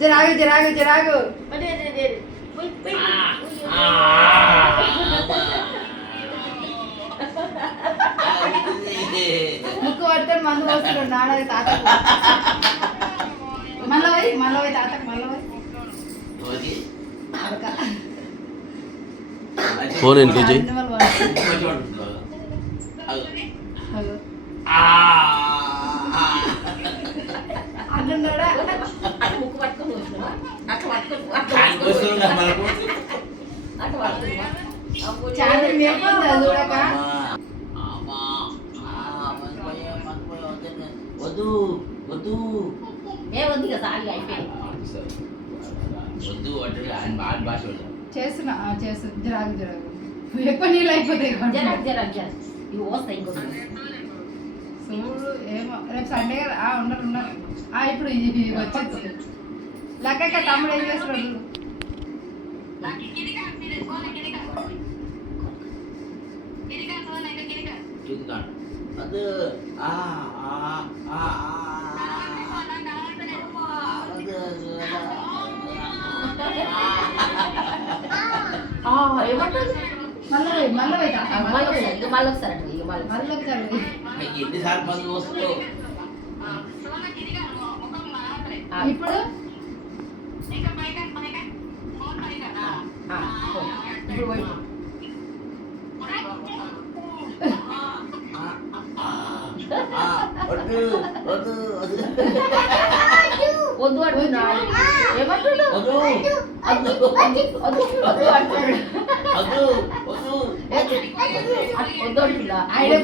జరాగు ముక్కు పట్టుకొని మందు వస్తున్నాడు నాడది తాతకు మళ్ళీ పోయి తాతకు ఫోన్ ఏంటి అన్నున్నాడా ముక్కు పట్టుకొని చాదరి మేపుకుందా చూడక వద్దు వద్దు వద్దు కదా సారీ అయిపోయింది వద్దు అంటే ఆయన బాగా భాష చేస్తున్నా జరాగు ఎక్కువ నీళ్ళు అయిపోతాయి జర ఇవి వస్తాయి ఇంకొక చూడు ఏమో రేపు సండే కదా ఉన్నారు ఇప్పుడు ఇది వచ్చేది లెక్క తమ్ముడు ఏం చేస్తున్నాడు అది ఏమంటుంది మళ్ళీ ఒకసారి ఎన్నిసార్లు మంది వస్తావు ఇప్పుడు వద్దు వద్దు వద్దు అంటున్నాడు ఏమంటున్నాడు వద్దు వద్దు అంటున్నా ఆయన